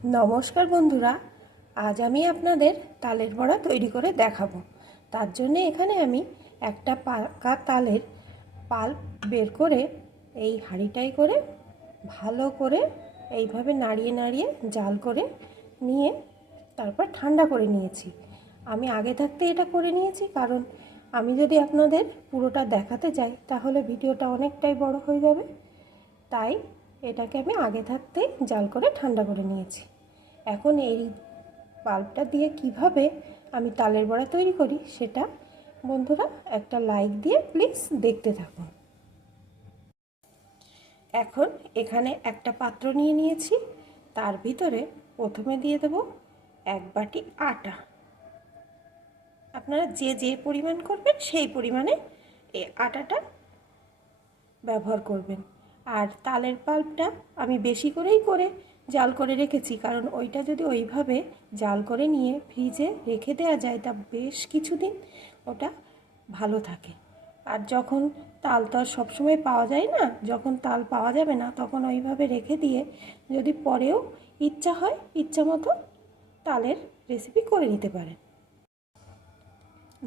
নমস্কার বন্ধুরা, আজ আমি আপনাদের তালের বড়া তৈরি করে দেখাবো। তার জন্য এখানে আমি একটা পাকা তালের পাল্প বের করে এই হাঁড়িটাই করে ভালো করে এইভাবে নাড়িয়ে নাড়িয়ে জাল করে নিয়ে তারপর ঠান্ডা করে নিয়েছি। আমি আগে থাকতে এটা করে নিয়েছি, কারণ আমি যদি আপনাদের পুরোটা দেখাতে যাই, তাহলে ভিডিওটা অনেকটাই বড় হয়ে যাবে। তাই এটাকে আমি আগে থাকতেই জাল করে ঠান্ডা করে নিয়েছি। এখন এই বাল্বটা দিয়ে কীভাবে আমি তালের বড়া তৈরি করি সেটা বন্ধুরা একটা লাইক দিয়ে প্লিজ দেখতে থাকুন। এখন এখানে একটা পাত্র নিয়ে নিয়েছি, তার ভিতরে প্রথমে দিয়ে দেব এক বাটি আটা। আপনারা যে যে পরিমাণ করবেন সেই পরিমাণে এই আটাটা ব্যবহার করবেন। আর তালের পাল্পটা আমি বেশি করেই করে জাল করে রেখেছি। কারণ ওইটা যদি ওইভাবে জাল করে নিয়ে ফ্রিজে রেখে দেওয়া যায়, তা বেশ কিছুদিন ওটা ভালো থাকে। আর যখন তাল তো আর সবসময় পাওয়া যায় না, যখন তাল পাওয়া যাবে না, তখন ওইভাবে রেখে দিয়ে যদি পরেও ইচ্ছা হয়, ইচ্ছা মতো তালের রেসিপি করে নিতে পারেন।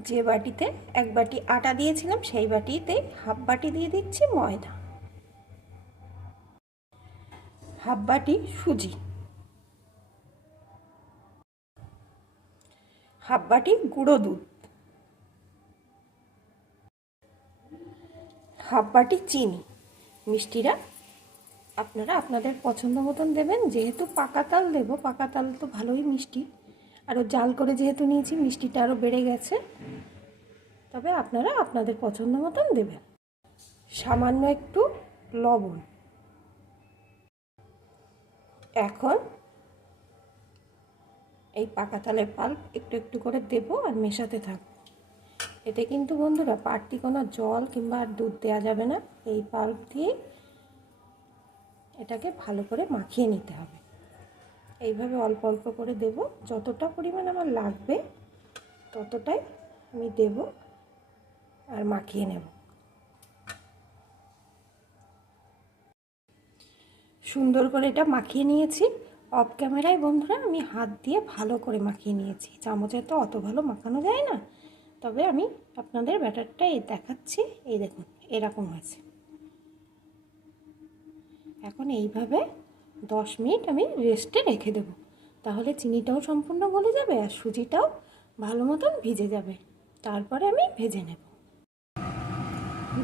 যে বাটিতে এক বাটি আটা দিয়েছিলাম, সেই বাটিতে হাফ বাটি দিয়ে দিচ্ছি ময়দা। হাফ বাটি সুজি। হাফ বাটি গুঁড়ো দুধ। হাফ বাটি চিনি। মিষ্টিরা আপনারা আপনাদের পছন্দ মতন দেবেন, যেহেতু পাকা তাল দেবো, পাকা তাল তো ভালোই মিষ্টি। আরও জাল করে যেহেতু নিয়েছি, মিষ্টিটা আরও বেড়ে গেছে। তবে আপনারা আপনাদের পছন্দ মতন দেবেন। সামান্য একটু লবণ। এখন এই পাকা তালের পাল্প একটু একটু করে দেব আর মেশাতে থাকব। এতে কিন্তু বন্ধুরা পাটটি কোনো জল কিংবা আর দুধ দেওয়া যাবে না। এই পাল্প দিয়ে এটাকে ভালো করে মাখিয়ে নিতে হবে। এইভাবে অল্প অল্প করে দেব। যতটা পরিমাণ আমার লাগবে ততটাই আমি দেব আর মাখিয়ে নেব। সুন্দর করে এটা মাখিয়ে নিয়েছি। অফ ক্যামেরায় বন্ধুরা আমি হাত দিয়ে ভালো করে মাখিয়ে নিয়েছি। চামচে তো অত ভালো মাখানো যায় না। তবে আমি আপনাদের ব্যাটারটা এই দেখাচ্ছি। এই দেখুন, এরকম হয়েছে। এখন এইভাবে দশ মিনিট আমি রেস্টে রেখে দেব। তাহলে চিনিটাও সম্পূর্ণ গলে যাবে আর সুজিটাও ভালো মতন ভিজে যাবে। তারপরে আমি ভেজে নেব।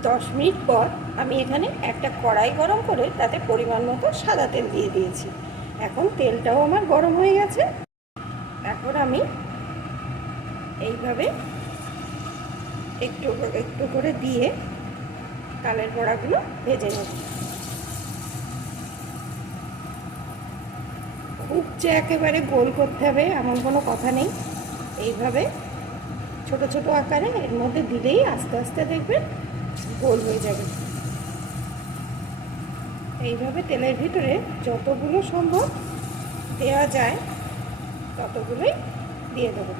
দশ মিনিট পর আমি এখানে একটা কড়াই গরম করে তাতে পরিমাণ মতো সাদা তেল দিয়ে দিয়েছি। এখন তেলটাও আমার গরম হয়ে গেছে। এখন আমি এইভাবে একটু একটু করে দিয়ে তালের বড়াগুলো ভেজে নেব। খুব যে একেবারে গোল করতে হবে এমন কোনো কথা নেই। এইভাবে ছোট ছোট আকারে এর মধ্যে দিলেই আস্তে আস্তে দেখবেন গোল হয়ে যাবে। এইভাবে তেলের ভিতরে যতগুলো সম্ভব দেওয়া যায়, ততগুলোই দিয়ে দেবো।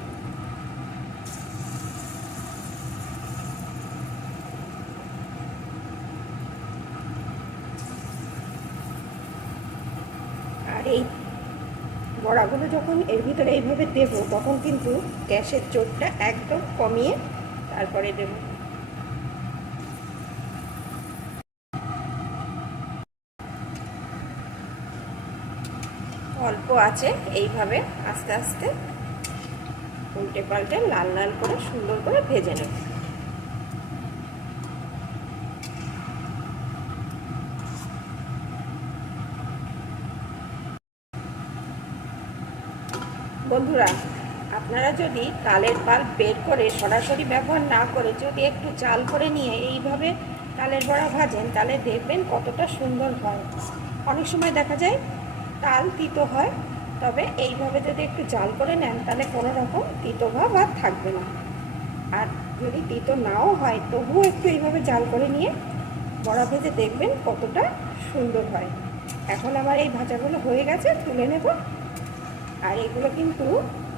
আর এই বড়াগুলো যখন এর ভিতরে এইভাবে দেবো, তখন কিন্তু গ্যাসের চোটটা একদম কমিয়ে তারপরে দেবো। অল্প আছে, এইভাবে আস্তে আস্তে উল্টে পাল্টে লাল লাল করে সুন্দর করে ভেজে নেব। বন্ধুরা, আপনারা যদি তালের পাল বের করে সরাসরি ব্যবহার না করে যদি একটু চাল করে নিয়ে এইভাবে তালের বড়া ভাজেন, তাহলে দেখবেন কতটা সুন্দর হয়। অনেক সময় দেখা যায় তাল তিতো হয়, তবে এইভাবে যদি একটু জাল করে নেন, তাহলে কোনো রকম তিতো ভাব আর থাকবে না। আর যদি তিতো নাও হয়, তবুও একটু এইভাবে জাল করে নিয়ে বড়া ভেজে দেখবেন কতটা সুন্দর হয়। এখন আমার এই ভাজাগুলো হয়ে গেছে, তুলে নেব। আর এগুলো কিন্তু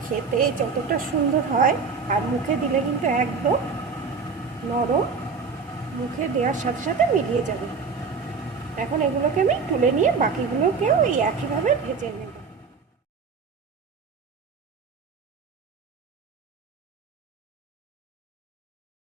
খেতে যতটা সুন্দর হয়, আর মুখে দিলে কিন্তু একদম নরম, মুখে দেওয়ার সাথে সাথে মিলিয়ে যাবে। এখন এগুলোকে আমি তুলে নিয়ে বাকিগুলোকেও এই একইভাবে ভেজে নেব।